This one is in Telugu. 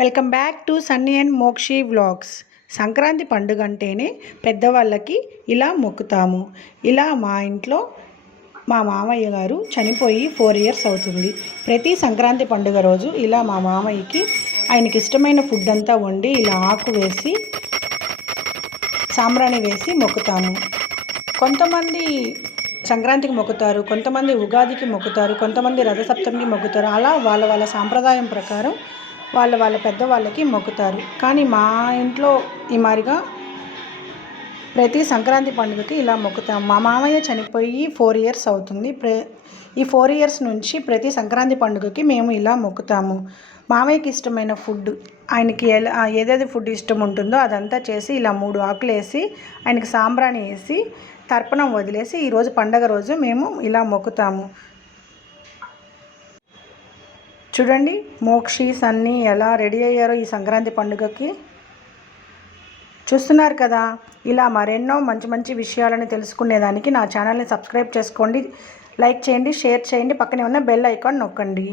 Welcome back to Sunny and Mokshi vlogs. Sankranti పండుగ అంటేనే పెద్దవాళ్ళకి ఇలా మొక్కుతాము. ఇలా మా ఇంట్లో మా మామయ్య గారు చనిపోయి ఫోర్ ఇయర్స్ అవుతుంది. ప్రతి సంక్రాంతి పండుగ రోజు ఇలా మా మామయ్యకి ఆయనకి ఇష్టమైన ఫుడ్ అంతా వండి ఇలా ఆకు వేసి సాంబ్రాణి వేసి మొక్కుతాము. కొంతమంది సంక్రాంతికి మొక్కుతారు కొంతమంది ఉగాదికి మొక్కుతారు కొంతమంది రథసప్తమికి మొక్కుతారు. అలా వాళ్ళ వాళ్ళ సాంప్రదాయం ప్రకారం వాళ్ళ వాళ్ళ పెద్దవాళ్ళకి మొక్కుతారు. కానీ మా ఇంట్లో ఈ మాదిరిగా ప్రతి సంక్రాంతి పండుగకి ఇలా మొక్కుతాం. మా మామయ్య చనిపోయి ఫోర్ ఇయర్స్ అవుతుంది. ప్ర ఈ ఫోర్ ఇయర్స్ నుంచి ప్రతి సంక్రాంతి పండుగకి మేము ఇలా మొక్కుతాము. మామయ్యకి ఇష్టమైన ఫుడ్ ఆయనకి ఎలా ఏదేది ఫుడ్ ఇష్టం ఉంటుందో అదంతా చేసి ఇలా మూడు ఆకులు వేసి ఆయనకి సాంబ్రాణి వేసి తర్పణం వదిలేసి ఈరోజు పండగ రోజు మేము ఇలా మొక్కుతాము. చూడండి మోక్షీస్ అన్నీ ఎలా రెడీ అయ్యారో ఈ సంక్రాంతి పండుగకి. చూస్తున్నారు కదా ఇలా మరెన్నో మంచి మంచి విషయాలను తెలుసుకునేదానికి నా ఛానల్ని సబ్స్క్రైబ్ చేసుకోండి లైక్ చేయండి షేర్ చేయండి పక్కనే ఉన్న బెల్ ఐకాన్ నొక్కండి.